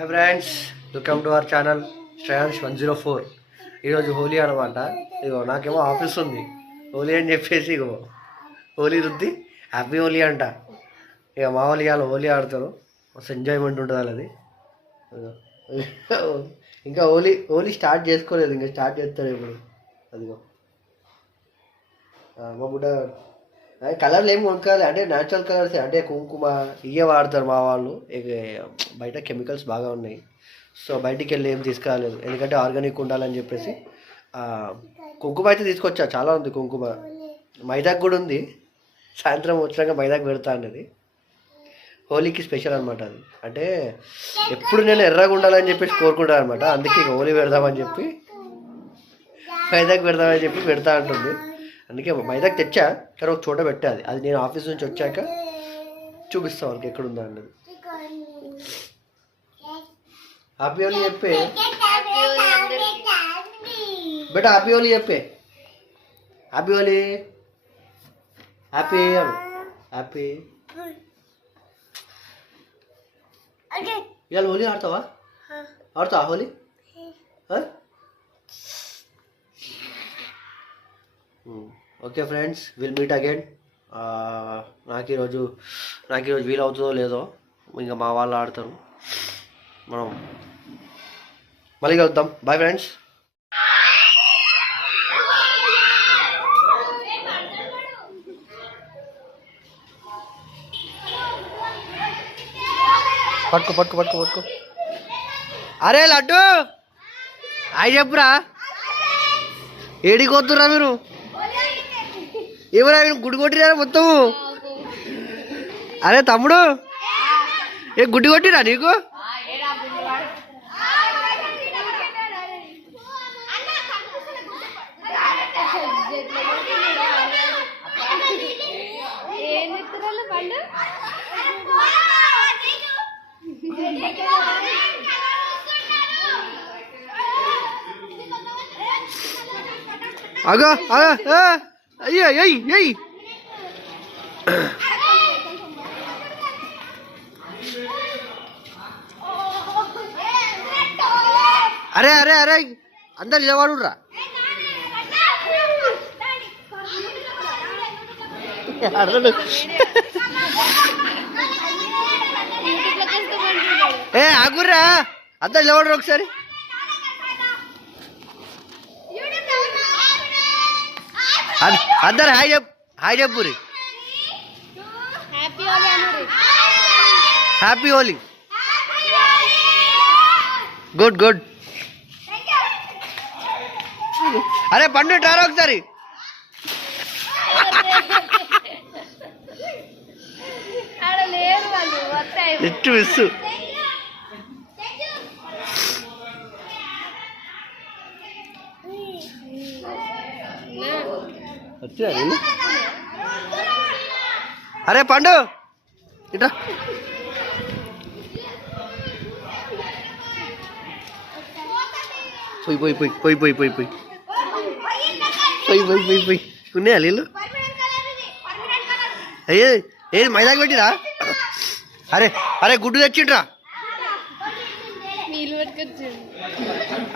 Hi friends, welcome to our channel Shreyans 104. ఈరోజు హోలీ అనమాట. ఇగో నాకేమో ఆఫీస్ ఉంది, హోలీ అని చెప్పేసి ఇగో హోలీ రుద్ది హ్యాపీ హోలీ అంట. ఇక మా వాళ్ళు ఇవాళ హోలీ ఆడతారు, మస్తు ఎంజాయ్మెంట్ ఉంటుంది వాళ్ళది. ఇంకా హోలీ స్టార్ట్ చేసుకోలేదు, ఇంకా స్టార్ట్ చేస్తారు ఇప్పుడు. అదిగో మా బుడ్డ కలర్లు ఏమి కొనుక్కోవాలి అంటే న్యాచురల్ కలర్స్, అంటే కుంకుమ ఇవే వాడతారు మా వాళ్ళు. ఇక బయట కెమికల్స్ బాగా ఉన్నాయి, సో బయటికి వెళ్ళి ఏం తీసుకురాలేదు, ఎందుకంటే ఆర్గానిక్ ఉండాలని చెప్పేసి. కుంకుమ అయితే తీసుకొచ్చా, చాలా ఉంది కుంకుమ. మైదాకు కూడా ఉంది, సాయంత్రం వచ్చినాక మైదాకు పెడతా అన్నది. హోలీకి స్పెషల్ అనమాట అది. అంటే ఎప్పుడు నేను ఎర్రగా ఉండాలని చెప్పేసి కోరుకుంటాను అనమాట. అందుకే ఇక హోలీ పెడదామని చెప్పి మైదాకు పెడదామని చెప్పి పెడతా అంటుంది. అందుకే మైదాకు తెచ్చా, కానీ ఒక చోట పెట్టాలి. అది నేను ఆఫీస్ నుంచి వచ్చాక చూపిస్తాను వాళ్ళకి ఎక్కడుందో అన్నది. హ్యాపీ హోలీ చెప్పే బేట, హ్యాపీ హోలీ చెప్పే. Happy Holi, happy happy. ఇవాళ హోలీ ఆడతావా? ఆడతావా Holi? Okay friends, will meet again. నాకు ఈరోజు వీలు అవుతుందో లేదో, ఇంకా మా వాళ్ళు ఆడతారు. మనం మళ్ళీ కలుద్దాం. Bye friends. పట్టుకో పట్టుకో పట్టుకో పట్టుకో. అరే లడ్డు, అయి చెప్పురా, ఏడికి వద్దురా మీరు? ఎవరా గుడి కొట్టిరా మొత్తము? అరే తమ్ముడు, ఏ గుడ్డి కొట్టిరా నీకు? అగో అగో, అయ్యో అయ్యి అయ్యి. అరే అరే అరే, అందరు నిలబడురా. ఏ ఆగుర్రా, అందరు నిలబడరు ఒకసారి. అందరు హాయ్ హాయ్ చెప్పురి. హ్యాపీ హోలీ. Good good. అరే పండు టారా ఒకసారి. ఇట్టు మిస్సు. అరే పండు ఇట్రా. పోయి పోయి పోయి పోయి పోయి పోయి పోయి పోయి పోయి పోయి పోయి ఉన్నాయా నీళ్ళు? అయ్యే ఏది మైదాకు పెట్టిరా? అరే అరే గుడ్డు తెచ్చిండ్రా.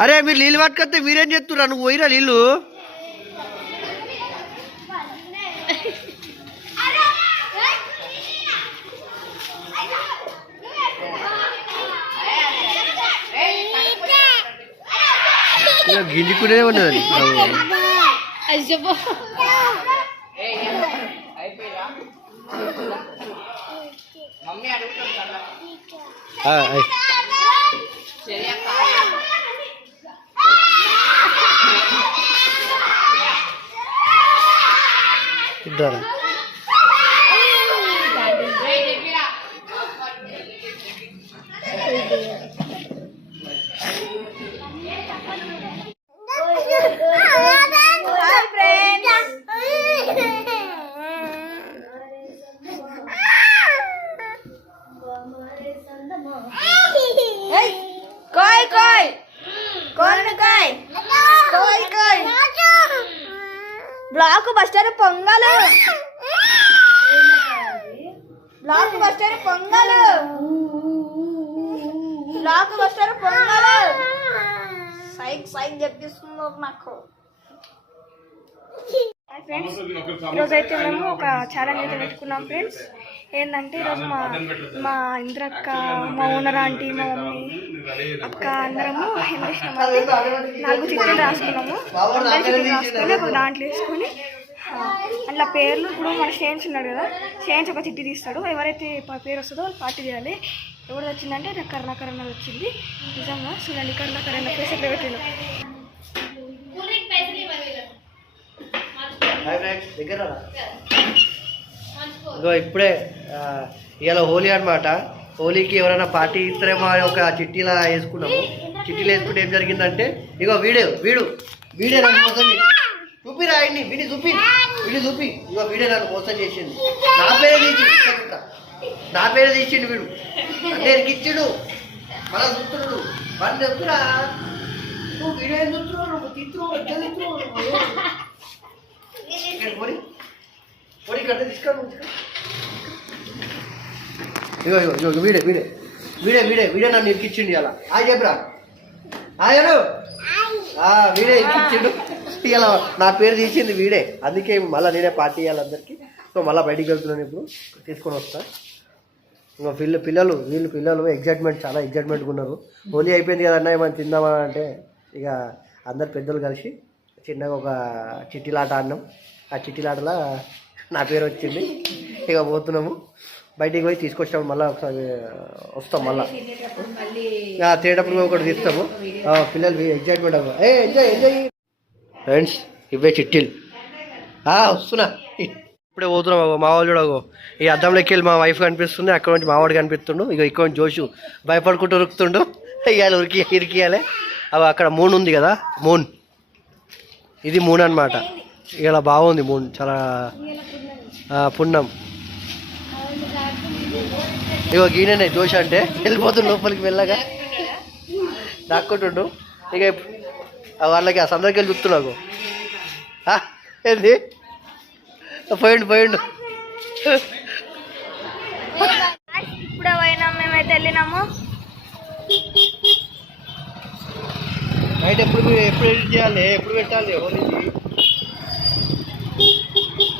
అరే మీరు నీళ్ళు పట్టుకొస్తే మీరేం చేస్తుర్రా? నువ్వు పోయిరా నీళ్ళు. గింజుకునే ఉన్నది. ఇద్దరా blockbuster Pongal, blockbuster Pongal. Blockbuster Pongal సైక్ సైక్ చెప్పిస్తున్నారు నాకు. ఫ్రెండ్స్ ఈరోజు అయితే మేము ఒక ఛాలెంజ్ అయితే పెట్టుకున్నాం ఫ్రెండ్స్. ఏంటంటే ఈరోజు మా ఇంద్రక్క, మా ఓనర్ ఆంటీ, మా మమ్మీ, అక్క అందరము ఏం చేసినామంటే 4 చిట్టీలు రాసుకున్నాము. చిట్టీలు రాసుకొని ఒక దాంట్లో వేసుకొని అట్లా పేర్లు, ఇప్పుడు మన స్టేన్స్ ఉన్నాడు కదా, స్టేన్స్ ఒక చిట్టి తీస్తాడు. ఎవరైతే పేరు వస్తుందో వాళ్ళు పార్టీ చేయాలి. ఎవరు వచ్చిందంటే నాకు కరుణాకర్ అన్నది వచ్చింది. నిజంగా చూడండి, కరుణాకర్ అన్న ప్లేస్ ఎట్లా పెట్టిండు. ఇగో ఇప్పుడే ఇవాళ హోలీ అనమాట. హోలీకి ఎవరైనా పార్టీ ఇస్తారేమో అని ఒక చిట్టీలా వేసుకున్నాము. చిట్టీలు వేసుకుంటే ఏం జరిగిందంటే, ఇగో వీడే నన్ను మోసం చూపి రాయండి, వీడి చూపి ఇగో వీడే నన్ను మోసం చేసింది. నా పేరే తీసిండు వీడు, అంటే ఇచ్చిండు. మళ్ళా చూస్తున్నాడు వాడిని చెప్తురా, నువ్వు వీడియో ఏం చూస్తున్నావు, నువ్వు పొడి కట్ట తీసుకో. ఇగో వీడే నన్ను ఇరికిచ్చిండు ఇలా. చెప్పరా ఆయను వీడే ఇరికిచ్చిండు ఇలా. నా పేరు తీసింది వీడే, అందుకే మళ్ళీ నేనే పార్టీ ఇవ్వాలి అందరికీ. సో మళ్ళీ బయటికి వెళ్తున్నాను, ఇప్పుడు తీసుకొని వస్తా. ఇంకా పిల్లలు ఎగ్జైట్మెంట్, చాలా ఎగ్జైట్మెంట్గా ఉన్నారు. హోలీ అయిపోయింది కదన్నా ఏమైనా తిందామా అంటే, ఇక అందరు పెద్దలు కలిసి చిన్నగా ఒక చిట్టీలాట ఆడినాం. ఆ చిట్టీలాటలో నా పేరు వచ్చింది. ఇక పోతున్నాము, బయటికి పోయి తీసుకొచ్చాము. మళ్ళీ ఒకసారి వస్తాం, మళ్ళీ తినేటప్పుడు ఒకటి తీస్తాము. పిల్లలు ఎగ్జైట్మెంట్ అవ్వ ఎంజాయ్ ఫ్రెండ్స్. ఇవే చిట్టీలు వస్తున్నా. ఇప్పుడే పోతున్నాం. మా వాళ్ళు చూడగో, ఈ అద్దంలోకి వెళ్ళి మా వైఫ్ కనిపిస్తుంది, అక్కడ నుంచి మా వాడు కనిపిస్తుండు. ఇక ఇక్కడ నుంచి జోషు భయపడుకుంటూ ఉరుకుతుండు. ఇవాళ ఇరికియాలి. అవి అక్కడ మూన్ ఉంది కదా, ఇది మూన్ అనమాట. ఇలా బాగుంది మూన్, చాలా పుణ్యం. ఇగో గీననే జోష్ అంటే వెళ్ళిపోతుండు లోపలికి వెళ్ళగా దాక్కుంటుండు. ఇక వాళ్ళకి ఆ సందరికి వెళ్ళి చూస్తున్నాకు ఏంది పోయిండు. ఇప్పుడు పోయినాం, మేమైతే వెళ్ళినాము. నైట్ ఎప్పుడు ఎడిట్ చేయాలి, ఎప్పుడు పెట్టాలి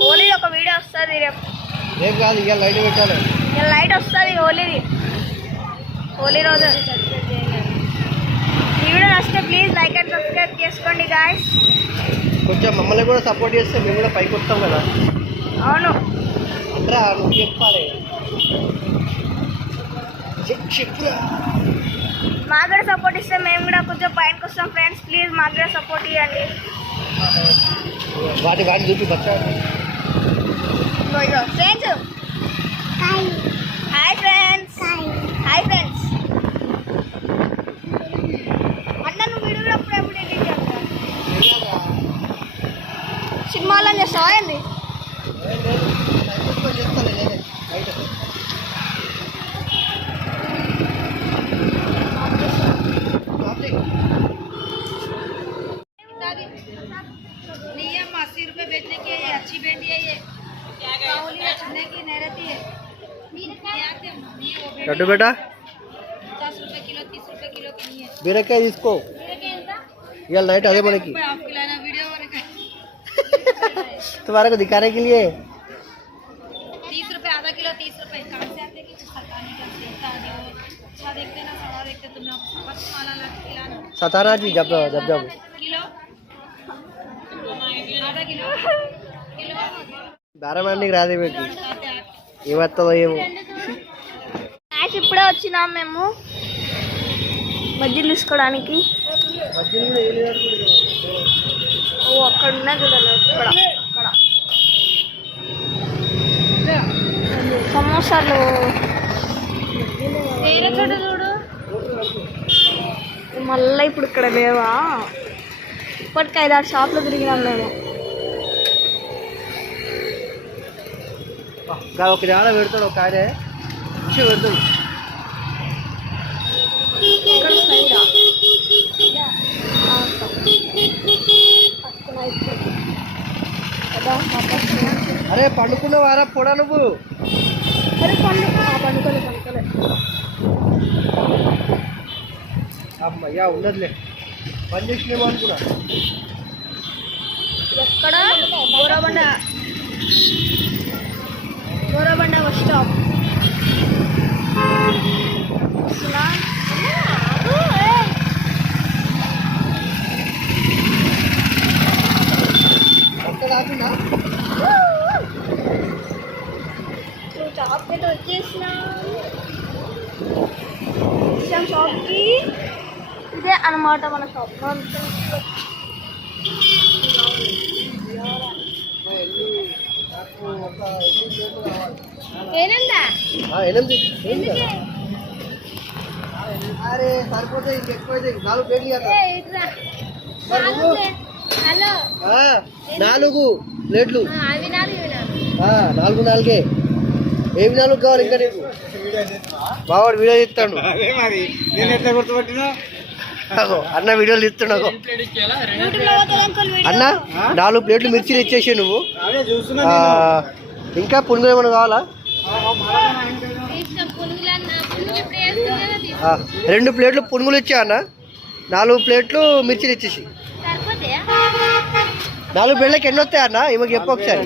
హోలీ ఒక వీడియో వస్తుంది రేపు కాదు, ఇక లైట్ పెట్టాలి. లైట్ వస్తుంది హోలీ రోజు. ఈ వీడియో నచ్చితే ప్లీజ్ లైక్ అండ్ సబ్స్క్రైబ్ చేసుకోండి గాయ్స్. కొంచెం మమ్మల్ని కూడా సపోర్ట్ చేస్తే మేము కూడా పైకి వస్తాం కదా. అవును, అంటారా నువ్వు చెప్పాలి. మాకు కూడా సపోర్ట్ ఇస్తే మేము కూడా కొంచెం పైనకి వస్తాం ఫ్రెండ్స్. ప్లీజ్ మాకు కూడా సపోర్ట్ ఇవ్వండి. వాటి చూపి బచ్చా. ఫ్రెండ్స్ హాయ్ ఫ్రెండ్స్ అన్న, నువ్వు వీడియో కూడా అప్పుడప్పుడు ఎడిట్ చేస్తా. సినిమాలో చేస్తావా ఏంది? लड्डू बेटा బీరకాయ తీసుకో. ఇవాళ నైట్ అదే మనకి तुम्हारे को दिखाने के लिए 30 रुपए आधा किलो 30 रुपए कहाँ से आते कि सरकारी का देता है अच्छा देखते ना सवा देखते तुम लोग बस वाला खिलाना सतारा जी जब किलो आधा किलो 12 మందికి రాదే పెట్టి ఏమవుతుందో ఏమో. ఇప్పుడే వచ్చినాం మేము బజ్జీలు తీసుకోవడానికి. ఓ అక్కడ ఉన్నాయి చూడండి, అక్కడ సమోసాలు చూడు. మళ్ళీ ఇప్పుడు ఇక్కడ లేవా? ఇప్పటికి 5-6 షాపులు తిరిగినాం మేము. ఒక ఆడ పెడతాడు, ఒక ఆయన పెడతాడు. అరే పండుకున్నవారా పొడా నువ్వు? అరే పండుకోలే అమ్మయ్యా ఉన్నదిలే పని చేసినేమో అనుకున్నా. ఎక్కడ బోరబండ బస్ స్టాప్ షాప్ అయితే వచ్చేసిన షాప్కి ఇదే అన్నమాట మన షాప్. ఎనిమిది అరే సరిపోతే ఇంకెక్కువైతే 4 ప్లేట్లు హలో 4 ప్లేట్లు అవి 4 ఏమి 4 కావాలి ఇంకా నీకు? బావాడు వీడియో తీస్తాడు. అన్న వీడియోలు తీస్తున్నావు. అన్న 4 ప్లేట్లు మిర్చిలు ఇచ్చేసి నువ్వు. ఇంకా పునుగులు ఏమైనా కావాలా? 2 ప్లేట్లు పునుగులు ఇచ్చా అన్న. 4 ప్లేట్లు మిర్చిలు ఇచ్చేసి. 4 ప్లేట్లకి ఎన్ని వస్తాయి అన్న? ఈమెకి చెప్పు ఒకసారి.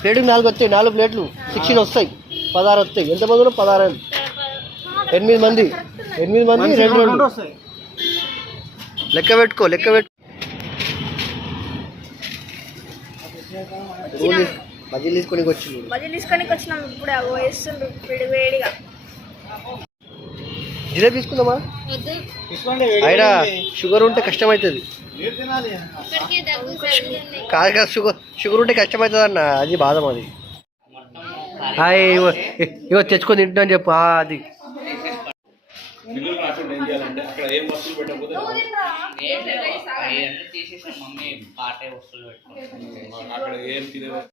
ప్లేట్కి 4 వస్తాయి. 4 ప్లేట్లు 16 వస్తాయి. 16 వస్తాయి. ఎంతమంది ఉన్నారు? 16. 8 మంది. 8 మంది 2 లెక్క పెట్టుకో. బజ్జీలు తీసుకొని వచ్చినాం. ఇప్పుడు వేస్తుండ్రు వేడిగా. జిలేబీ తీసుకుందామా? అయినా షుగర్ ఉంటే కష్టమవుతుంది. కాదు షుగర్ ఉంటే కష్టమవుతుంది అన్న. అది బాధ మాది. ఇగో తెచ్చుకొని తింటున్నా అని చెప్పు. అది మమ్మీ పాటే వస్తువులు పెట్టుకో.